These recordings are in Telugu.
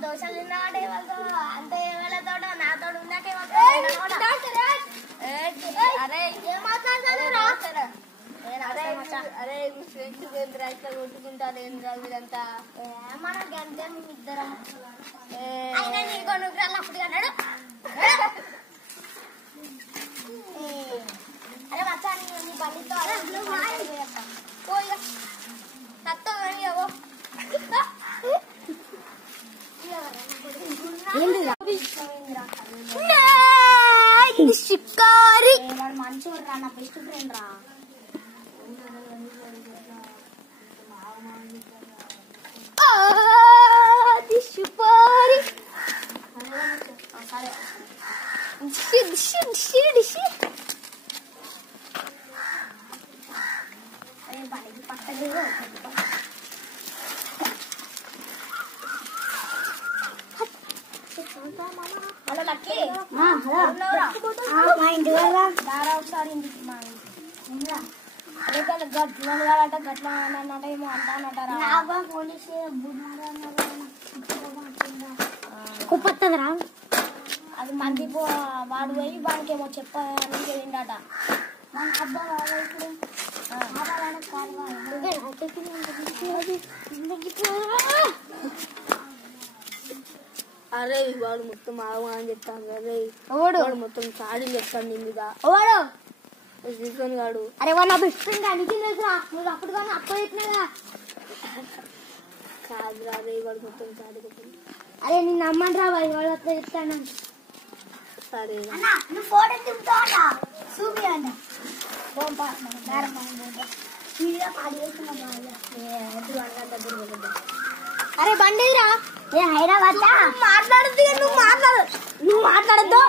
దోశలు తిన్నాడే వాళ్ళతో అంతే వాళ్ళతో నాతో ఉన్నాకే అరే ఏం మాట్లాడతారు అరే ఫ్రెండ్స్ ఇట్లా కొట్టుకుంటారు ఏం రాదు ఇదంతా మనకి అంతే ఇద్దరం నీకు నువ్వు అప్పుడు అన్నాడు అరే మచ్చా నీ బండితో షికారి మంచిగా రా నా బెస్ట్ ఫ్రెండ్ రా షికారి పట్టదు హలో లక్కీ మా ఇంటి వాళ్ళ దారా ఒకసారి ఇంటికి మా గట్లంట గట్ల అన్నట ఏమో అంటానటారా పోలీసు కుప్పత్తదరా అది మంది వాడు పోయి వాడికి ఏమో చెప్పడానికి వెళ్ళిండట అబ్బా ఇప్పుడు అరే వాడు మొత్తం ఆగమా అని చెప్తాను అరే వాడు మొత్తం చాడీలు చెప్తాను నీ మీద శ్రీకాంత్ గాడు అరే వాడు నా బెస్ట్ ఫ్రెండ్ అడిగి నువ్వు అప్పుడు కానీ అప్పుడు చెప్పినా కాదురా అరే వాడు మొత్తం చాడీ చెప్తాను అరే నేను నమ్మను రా వాడు అట్లా చెప్తాను సరే నువ్వు ఫోటో తింటావా చూపి అంట అరే బండిరా ఏ హైదరాబాద్ మాట్లాడద్దు నువ్వు మాట్లాడద్దు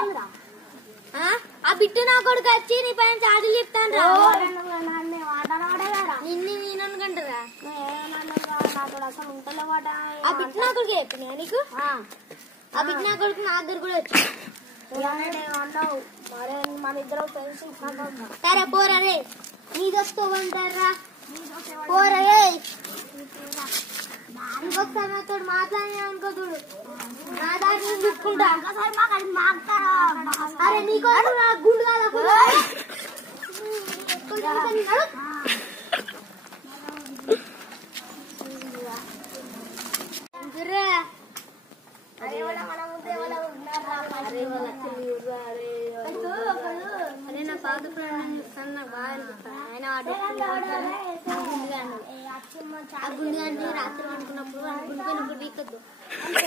ఆ బిట్టు నా కొడుకు వచ్చి నీ పైన చాడీలు చెప్తాను రా నిన్ను నేను అనుకుంటారా అసలు ఉంటలేవాట ఆ బిట్టు నా కొడుకు చెప్పినా నీకు ఆ బిట్టు నా కొడుకు నా దగ్గర కూడా వచ్చి అన్నావు మరే మన ఇద్దరు ఫ్రెండ్స్ సరే పోరే నీదొస్తావంటారా పోరే ఇంకొకసారి నాతో మాట్లాడినా అనుకో చూడు నా దాన్ని చూసుకుంటా అరే నీకో గుండు కాదా అరే నా పాత ఫ్రెండ్ చూస్తాను నాకు బాగా అనిపిస్తాను ఆయన ఆ గుండె రాత్రి అనుకున్నప్పుడు గుండె వీకద్దు